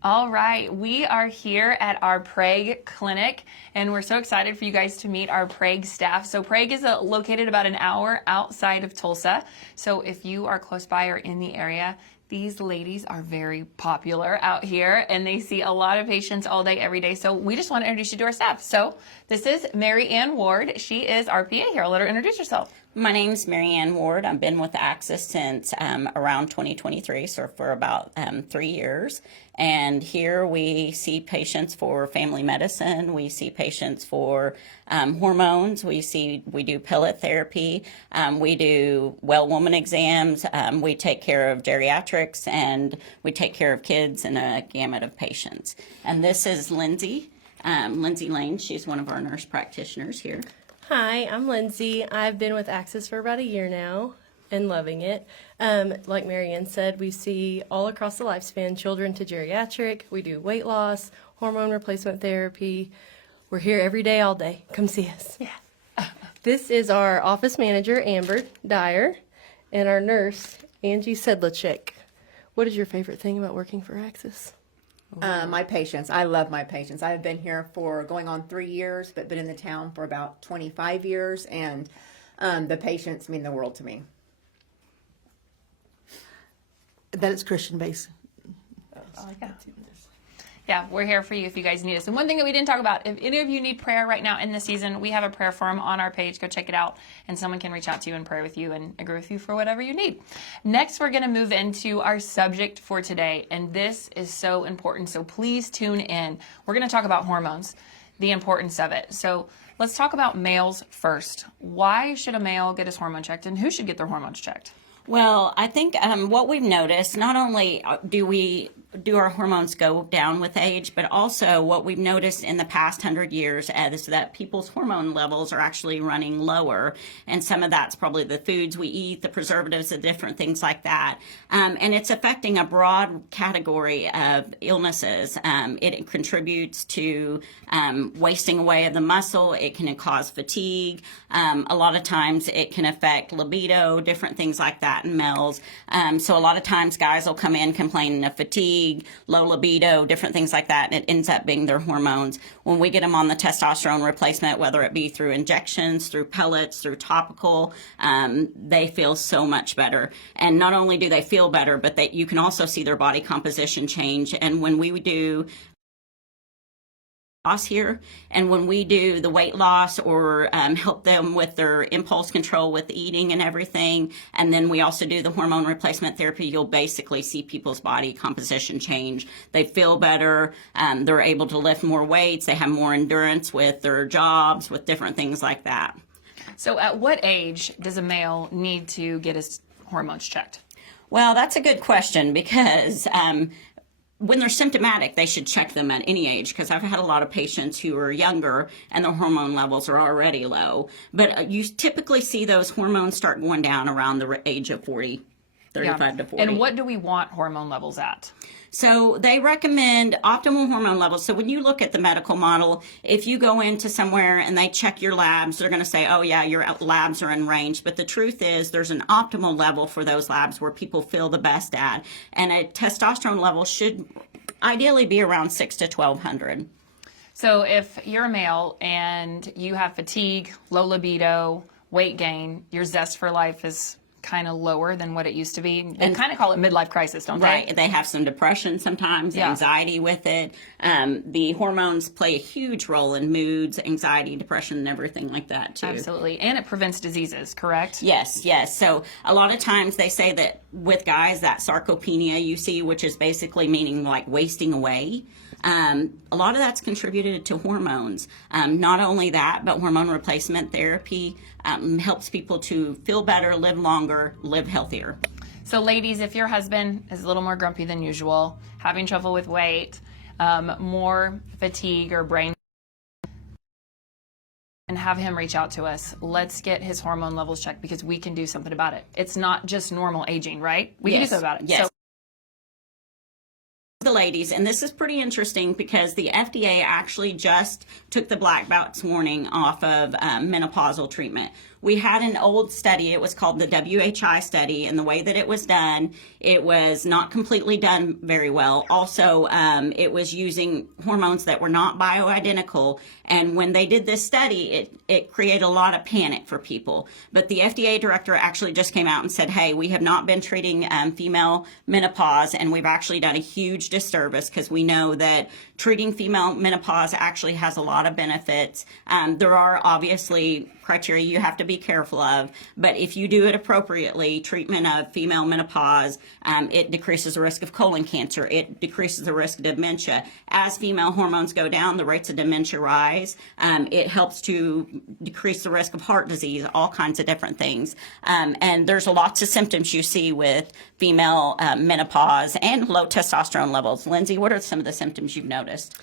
All right, we are here at our Prague clinic, and we're so excited for you guys to meet our Prague staff. So Prague is located about an hour outside of Tulsa. So if you are close by or in the area, these ladies are very popular out here, and they see a lot of patients all day, every day. So we just want to introduce you to our staff. So this is Mary Ann Ward. She is our PA here. I'll let her introduce herself. My name's Mary Ann Ward. I've been with Axis since around 2023, so for about 3 years. And here we see patients for family medicine. We see patients for hormones. We do pellet therapy. We do well woman exams. We take care of geriatrics, and we take care of kids and a gamut of patients. And this is Lindsay Lane. She's one of our nurse practitioners here. Hi, I'm Lindsay. I've been with Axis for about a year now and loving it. Like Marianne said, we see all across the lifespan, children to geriatric. We do weight loss, hormone replacement therapy. We're here every day, all day. Come see us. Yeah. This is our office manager, Amber Dyer, and our nurse, Angie Sedlacek. What is your favorite thing about working for Axis? My patients. I love my patients. I've been here for going on 3 years, but been in the town for about 25 years, and the patients mean the world to me. That it's Christian based. Yeah, we're here for you if you guys need us. And one thing that we didn't talk about, if any of you need prayer right now in this season, we have a prayer forum on our page. Go check it out, and someone can reach out to you and pray with you and agree with you for whatever you need. Next, we're going to move into our subject for today, and this is so important, so please tune in. We're going to talk about hormones, the importance of it. So let's talk about males first. Why should a male get his hormone checked, and who should get their hormones checked? Well, I think what we've noticed, not only do our hormones go down with age, but also what we've noticed in the past 100 years is that people's hormone levels are actually running lower. And some of that's probably the foods we eat, the preservatives, the different things like that. And it's affecting a broad category of illnesses. It contributes to wasting away of the muscle. It can cause fatigue. A lot of times it can affect libido, different things like that in males. So a lot of times guys will come in complaining of fatigue, low libido, different things like that, and it ends up being their hormones. When we get them on the testosterone replacement, whether it be through injections, through pellets, through topical, they feel so much better. And not only do they feel better, but you can also see their body composition change. And when we do here, and when we do the weight loss or help them with their impulse control with eating and everything, and then we also do the hormone replacement therapy, you'll basically see people's body composition change. They feel better, they're able to lift more weights, they have more endurance with their jobs, with different things like that. So at what age does a male need to get his hormones checked? Well, that's a good question, because when they're symptomatic, they should check them at any age, because I've had a lot of patients who are younger and their hormone levels are already low. But you typically see those hormones start going down around the age of 40, 35 to 40. And what do we want hormone levels at? So they recommend optimal hormone levels. So when you look at the medical model, if you go into somewhere and they check your labs, they're going to say, oh yeah, your labs are in range. But the truth is there's an optimal level for those labs where people feel the best at. And a testosterone level should ideally be around 600 to 1200. So if you're a male and you have fatigue, low libido, weight gain, your zest for life is kind of lower than what it used to be. They kind of call it midlife crisis, don't they? Right. They have some depression sometimes, anxiety with it. The hormones play a huge role in moods, anxiety, depression, and everything like that, too. Absolutely. And it prevents diseases, correct? Yes, yes. So a lot of times they say that with guys, that sarcopenia you see, which is basically meaning like wasting away, a lot of that's contributed to hormones. Not only that, but hormone replacement therapy helps people to feel better, live longer, live healthier. So ladies, if your husband is a little more grumpy than usual, having trouble with weight, more fatigue or brain, and have him reach out to us. Let's get his hormone levels checked, because we can do something about it. It's not just normal aging, right? We can do something about it. Yes. So the ladies, and this is pretty interesting because the FDA actually just took the black box warning off of menopausal treatment. we had an old study. It was called the WHI study, and the way that it was done, it was not completely done very well. Also, it was using hormones that were not bioidentical, and when they did this study, it created a lot of panic for people. But the FDA director actually just came out and said, hey, we have not been treating female menopause, and we've actually done a huge disservice, because we know that treating female menopause actually has a lot of benefits. There are obviously criteria you have to be careful of, but if you do it appropriately, treatment of female menopause, it decreases the risk of colon cancer, it decreases the risk of dementia. As female hormones go down, the rates of dementia rise. It helps to decrease the risk of heart disease, all kinds of different things. And there's lots of symptoms you see with female menopause and low testosterone levels. Lindsay, what are some of the symptoms you've noticed?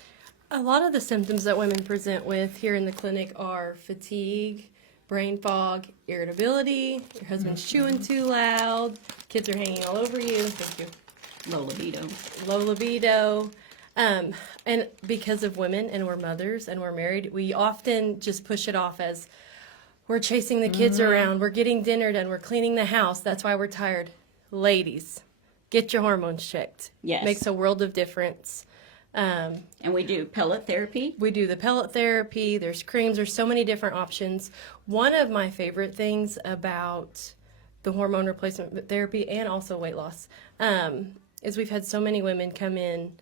A lot of the symptoms that women present with here in the clinic are fatigue, brain fog, irritability, your husband's chewing too loud, kids are hanging all over you. Thank you. Low libido. Low libido. And because of women and we're mothers and we're married, we often just push it off as we're chasing the kids around, we're getting dinner done, we're cleaning the house. That's why we're tired. Ladies, get your hormones checked. Yes. Makes a world of difference. And we do pellet therapy. We do the pellet therapy. There's creams. There's so many different options. One of my favorite things about the hormone replacement therapy and also weight loss is we've had so many women come in.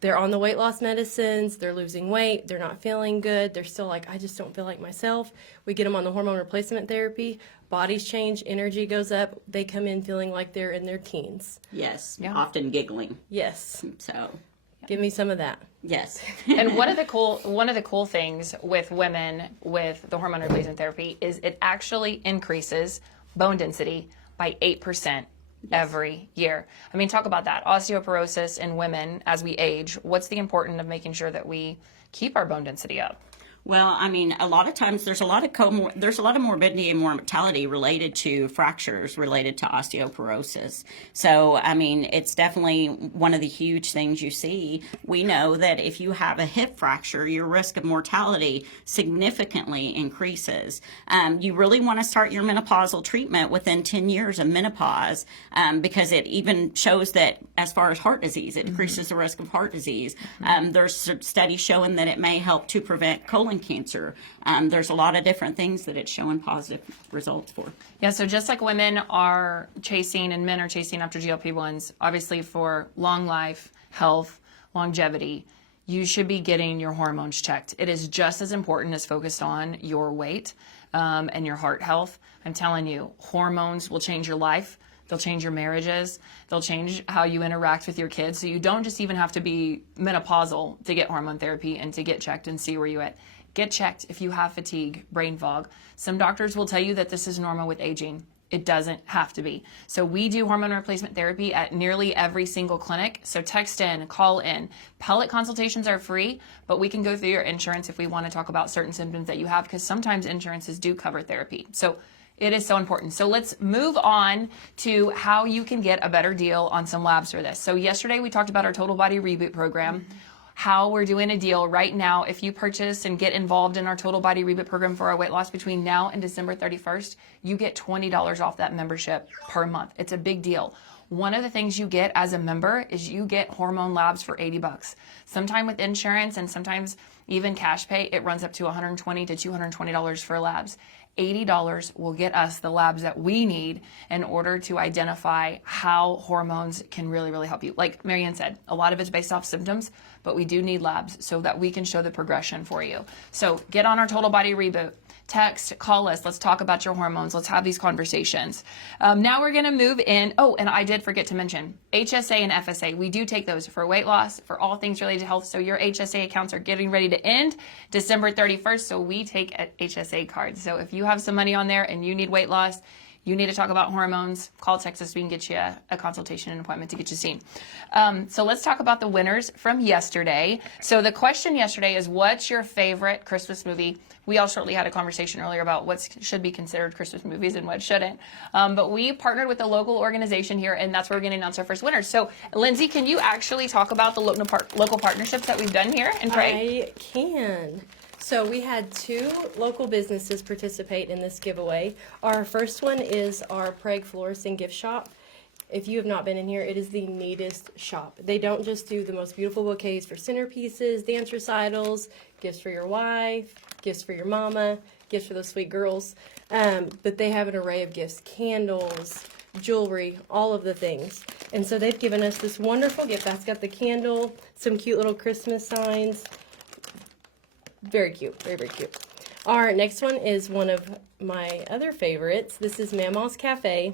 They're on the weight loss medicines. They're losing weight. They're not feeling good. They're still like, I just don't feel like myself. We get them on the hormone replacement therapy. Bodies change. Energy goes up. They come in feeling like they're in their teens. Yes, Yeah. often giggling. Yes. So, Give me some of that. yes. And one of the cool things with women with the hormone replacement therapy is it actually increases bone density by 8% every year. I mean, talk about that. Osteoporosis in women as we age. What's the importance of making sure that we keep our bone density up? Well, I mean, a lot of times there's a lot of morbidity and mortality related to fractures related to osteoporosis. So, I mean, it's definitely one of the huge things you see. We know that if you have a hip fracture, your risk of mortality significantly increases. You really want to start your menopausal treatment within 10 years of menopause, because it even shows that as far as heart disease, it decreases the risk of heart disease. There's studies showing that it may help to prevent colon cancer. There's a lot of different things that it's showing positive results for. Yeah, so just like women are chasing and men are chasing after GLP-1s, obviously for long life, health, longevity, you should be getting your hormones checked. It is just as important as focused on your weight and your heart health. I'm telling you, hormones will change your life. They'll change your marriages. They'll change how you interact with your kids. So you don't just even have to be menopausal to get hormone therapy and to get checked and see where you're at. Get checked if you have fatigue, brain fog. Some doctors will tell you that this is normal with aging. It doesn't have to be. So we do hormone replacement therapy at nearly every single clinic. So text in, call in. Pellet consultations are free, but we can go through your insurance if we want to talk about certain symptoms that you have, because sometimes insurances do cover therapy. So it is so important. So let's move on to how you can get a better deal on some labs for this. So yesterday we talked about our Total Body Reboot program, how we're doing a deal right now. If you purchase and get involved in our Total Body Reboot program for our weight loss between now and December 31st, you get $20 off that membership per month. It's a big deal. One of the things you get as a member is you get hormone labs for $80. Sometime with insurance and sometimes even cash pay, it runs up to $120 to $220 for labs. $80 will get us the labs that we need in order to identify how hormones can really, really help you. Like Marianne said, a lot of it's based off symptoms, but we do need labs so that we can show the progression for you. So get on our Total Body Reboot. Text, call us. Let's talk about your hormones. Let's have these conversations. Now we're going to move in. Oh, and I did forget to mention HSA and FSA. We do take those for weight loss, for all things related to health. So your HSA accounts are getting ready to end December 31st. So we take HSA cards. So if you have some money on there and you need weight loss, you need to talk about hormones, call Texas. We can get you a consultation and appointment to get you seen. So let's talk about the winners from yesterday. So the question yesterday is, what's your favorite Christmas movie? We all shortly had a conversation earlier about what should be considered Christmas movies and what shouldn't. But we partnered with a local organization here, and that's where we're going to announce our first winners. So, Lindsay, can you actually talk about the local partnerships that we've done here in Prague? I can. So we had 2 local businesses participate in this giveaway. Our first one is our Prague Florist and Gift Shop. If you have not been in here, it is the neatest shop. They don't just do the most beautiful bouquets for centerpieces, dance recitals, gifts for your wife, gifts for your mama, gifts for those sweet girls, but they have an array of gifts, candles, jewelry, all of the things. And so they've given us this wonderful gift that's got the candle, some cute little Christmas signs. Very cute, very, very cute. Our next one is one of my other favorites. This is Mama's Cafe.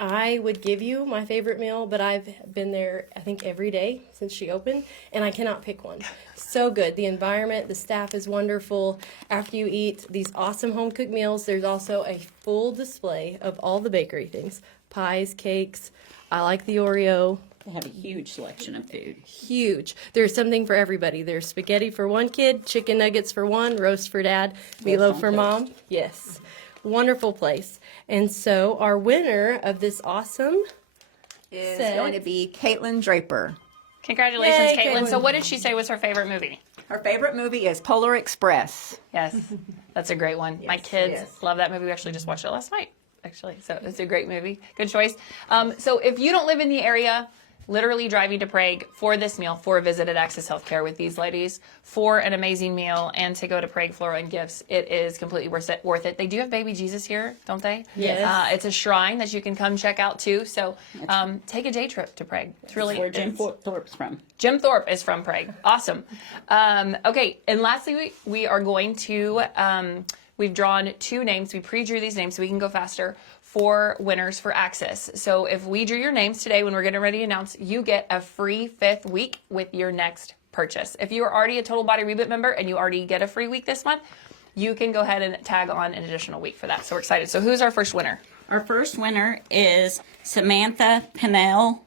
I would give you my favorite meal, but I've been there, I think, every day since she opened, and I cannot pick one. So good. The environment, the staff is wonderful. After you eat these awesome home-cooked meals, there's also a full display of all the bakery things. Pies, cakes. I like the Oreo. They have a huge selection of food. Huge. There's something for everybody. There's spaghetti for one kid, chicken nuggets for one, roast for dad, meatloaf for mom. Yes. Wonderful place. And so our winner of this awesome Is set going to be Caitlin Draper. Congratulations, Yay, Caitlin. Caitlin. So what did she say was her favorite movie? Her favorite movie is Polar Express. Yes, that's a great one. My kids yes. love that movie. We actually just watched it last night, actually. So it's a great movie. Good choice. So if you don't live in the area, literally driving to Prague for this meal, for a visit at Access Healthcare with these ladies, for an amazing meal, and to go to Prague Flora and Gifts, it is completely worth it. They do have baby Jesus here, don't they? Yes. It's a shrine that you can come check out too. So take a day trip to Prague. It's really Where Jim Thorpe's from. Jim Thorpe is from Prague. Awesome. Okay, and lastly, we are going to, we've drawn 2 names. We pre-drew these names so we can go faster for winners for Access. So if we drew your names today when we're getting ready to announce, you get a free 5th week with your next purchase. If you are already a Total Body Reboot member and you already get a free week this month, you can go ahead and tag on an additional week for that. So we're excited. So who's our first winner? Our first winner is Samantha Pinnell,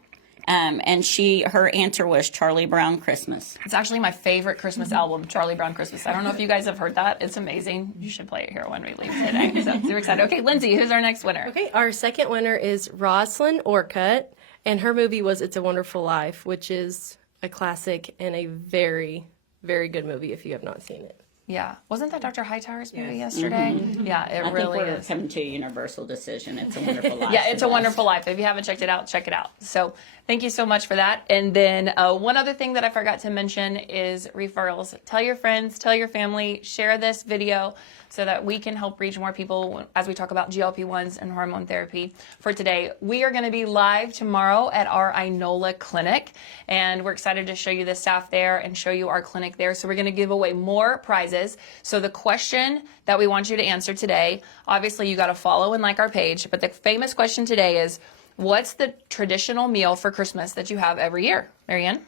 and her answer was Charlie Brown Christmas. It's actually my favorite Christmas album, Charlie Brown Christmas. I don't know if you guys have heard that. It's amazing. You should play it here when we leave today. So super excited. Okay, Lindsay, who's our next winner? Okay, our second winner is Roslyn Orcutt, and her movie was It's a Wonderful Life, which is a classic and a very, very good movie if you have not seen it. Yeah. Wasn't that Dr. Hightower's movie yesterday? Yeah, it I really think we're is. coming to a universal decision. It's a Wonderful Life. Yeah, It's a for us. Wonderful Life. If you haven't checked it out, check it out. So thank you so much for that. And then one other thing that I forgot to mention is referrals. Tell your friends, tell your family, share this video so that we can help reach more people as we talk about GLP-1s and hormone therapy. For today, we are going to be live tomorrow at our Inola clinic, and we're excited to show you the staff there and show you our clinic there. So we're going to give away more prizes. So the question that we want you to answer today, obviously you got to follow and like our page, but the famous question today is, what's the traditional meal for Christmas that you have every year? Marianne?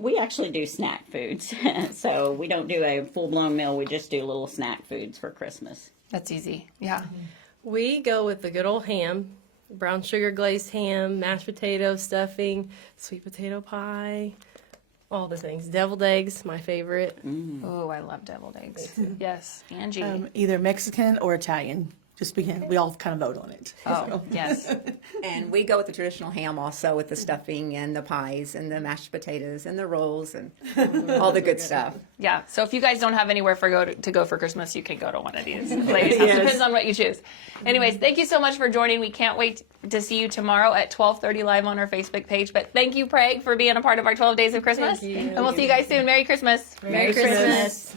We actually do snack foods. So we don't do a full-blown meal. We just do little snack foods for Christmas. That's easy. Yeah. We go with the good old ham, brown sugar glazed ham, mashed potato stuffing, sweet potato pie, all the things. Deviled eggs, my favorite. Oh, I love deviled eggs. Yes. Angie. Either Mexican or Italian. Just because we all kind of vote on it. Oh, yes. And we go with the traditional ham also, with the stuffing and the pies and the mashed potatoes and the rolls and all the good stuff. Yeah. So if you guys don't have anywhere to go for Christmas, you can go to one of these ladies' house. Depends on what you choose. Anyways, thank you so much for joining. We can't wait to see you tomorrow at 12:30 live on our Facebook page. But thank you, Prague, for being a part of our 12 Days of Christmas. Thank you. And we'll see you guys soon. Merry Christmas. Merry Christmas.